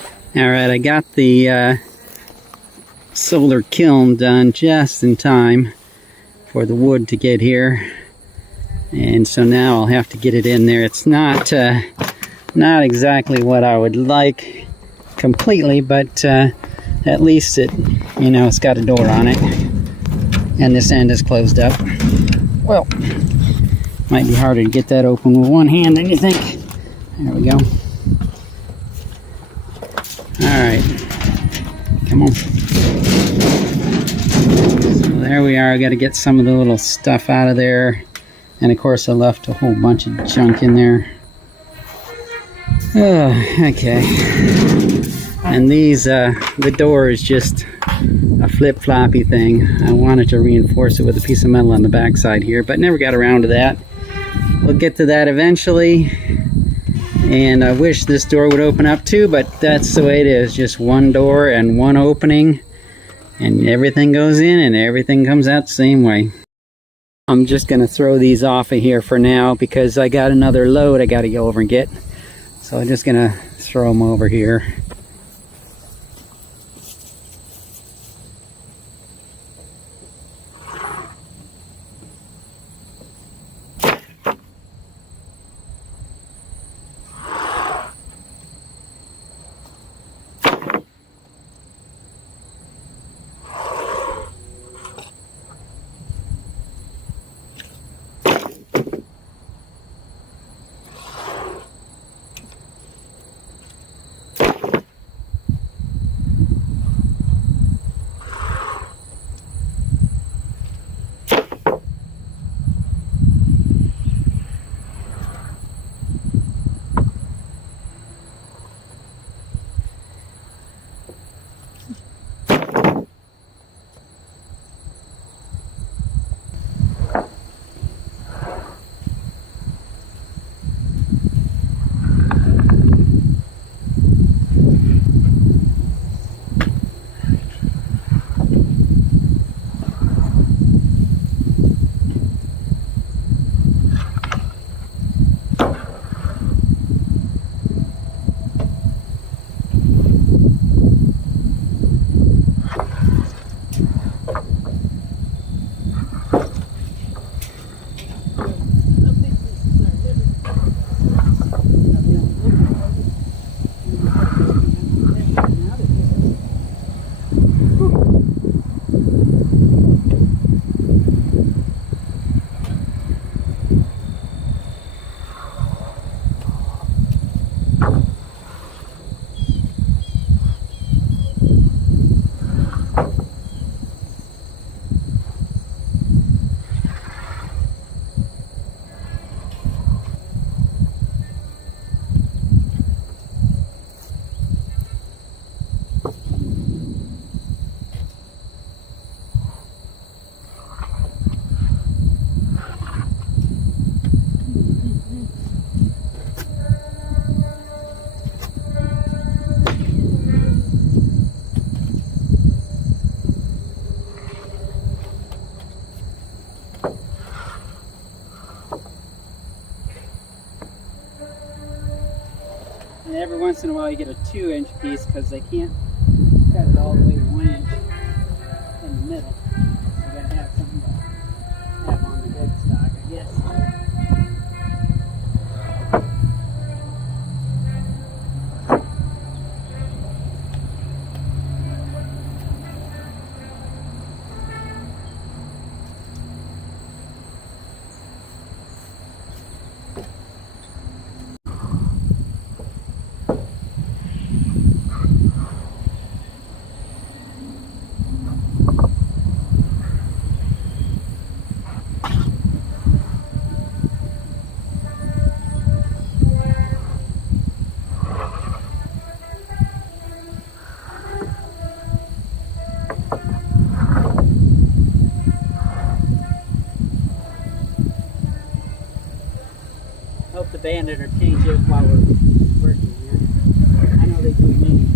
Alright, I got the solar kiln done just in time for the wood to get here. And so now I'll have to get it in there. It's not exactly what I would like completely, but at least it's got a door on it. And this end is closed up. Well, might be harder to get that open with one hand than you think. There we go. Alright, come on. So there we are. I got to get some of the little stuff out of there. And of course I left a whole bunch of junk in there. Oh, okay. And these, the door is just a flip-floppy thing. I wanted to reinforce it with a piece of metal on the back side here, but never got around to that. We'll get to that eventually. And I wish this door would open up too, but that's the way it is. Just one door and one opening, and everything goes in and everything comes out the same way. I'm just going to throw these off of here for now because I got another load I got to go over and get. So I'm just going to throw them over here. And every once in a while you get a 2-inch piece because they can't cut it all the way to 1 inch in the middle. So you gotta have something to have on the headstock, I guess. Hope the bandit or change it while we're working here. I know they do me.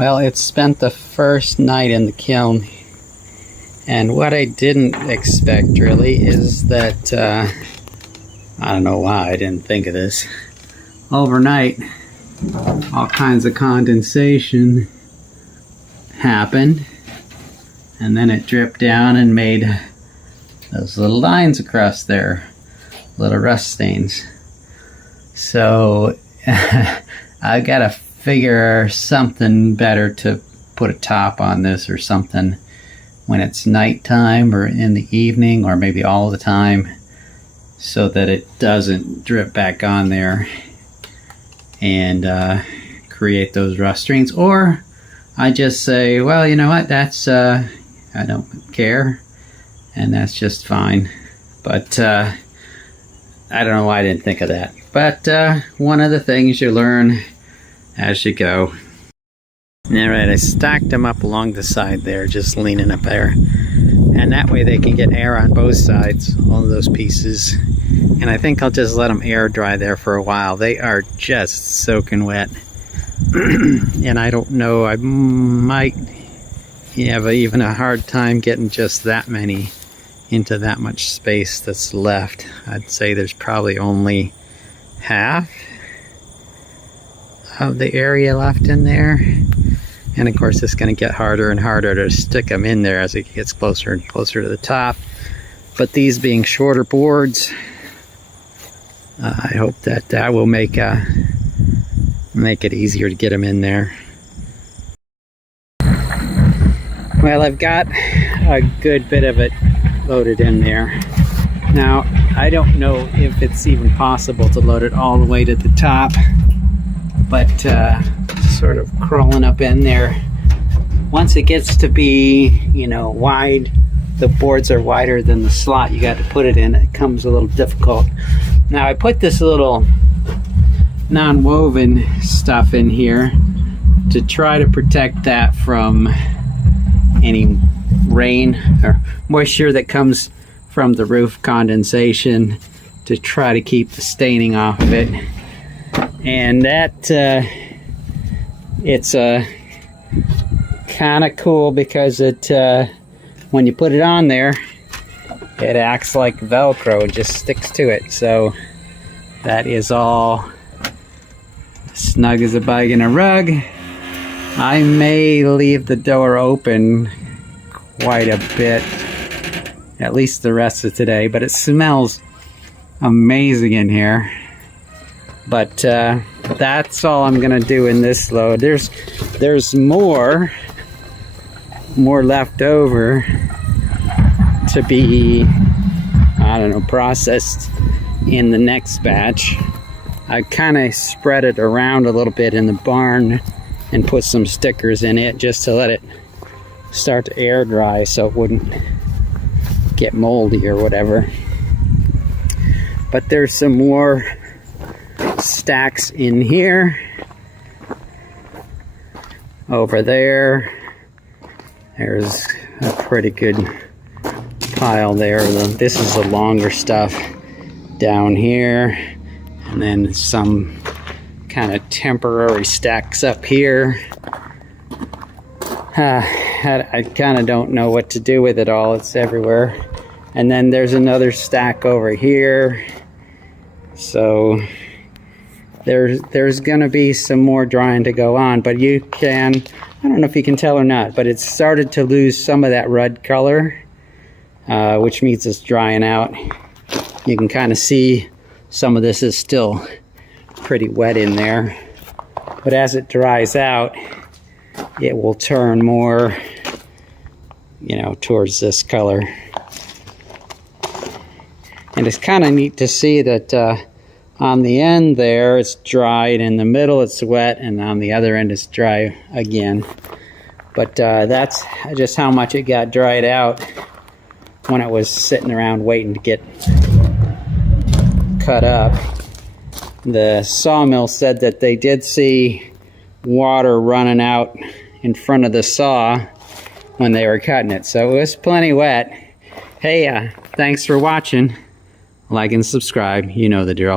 Well, it spent the first night in the kiln, and what I didn't expect really is that, I don't know why I didn't think of this, overnight all kinds of condensation happened, and then it dripped down and made those little lines across there, little rust stains. So I gotta figure something better to put a top on this or something when it's nighttime or in the evening or maybe all the time, so that it doesn't drip back on there and create those rust stains. Or I just say, well, you know what, that's I don't care, and that's just fine. But I don't know why I didn't think of that. But one of the things you learn as you go. Alright, I stacked them up along the side there, just leaning up there. And that way they can get air on both sides, all of those pieces. And I think I'll just let them air dry there for a while. They are just soaking wet. And I don't know, I might have even a hard time getting just that many into that much space that's left. I'd say there's probably only half of the area left in there. And of course it's going to get harder and harder to stick them in there as it gets closer and closer to the top. But these being shorter boards, I hope that that will make it easier to get them in there. Well, I've got a good bit of it loaded in there. Now, I don't know if it's even possible to load it all the way to the top, but sort of crawling up in there. Once it gets to be, you know, wide, the boards are wider than the slot you got to put it in, it becomes a little difficult. Now, I put this little non-woven stuff in here to try to protect that from any rain or moisture that comes from the roof, condensation, to try to keep the staining off of it. And that it's kind of cool because it when you put it on there, it acts like Velcro and just sticks to it. So that is all snug as a bug in a rug. I may leave the door open quite a bit, at least the rest of today, but it smells amazing in here. But that's all I'm gonna do in this load. There's more left over to be, I don't know, processed in the next batch. I kind of spread it around a little bit in the barn and put some stickers in it just to let it start to air dry so it wouldn't get moldy or whatever. But there's some more stacks in here. Over there, there's a pretty good pile there. This is the longer stuff down here, and then some kind of temporary stacks up here. I kind of don't know what to do with it all. It's everywhere. And then there's another stack over here. So there's gonna be some more drying to go on, but you can, I don't know if you can tell or not, but it's started to lose some of that red color, which means it's drying out. You can kind of see some of this is still pretty wet in there, but as it dries out, it will turn more, you know, towards this color. And it's kind of neat to see that on the end there it's dry, and in the middle it's wet, and on the other end it's dry again. But that's just how much it got dried out when it was sitting around waiting to get cut up. The sawmill said that they did see water running out in front of the saw when they were cutting it, so it was plenty wet. Hey, thanks for watching. Like and subscribe, you know the drill.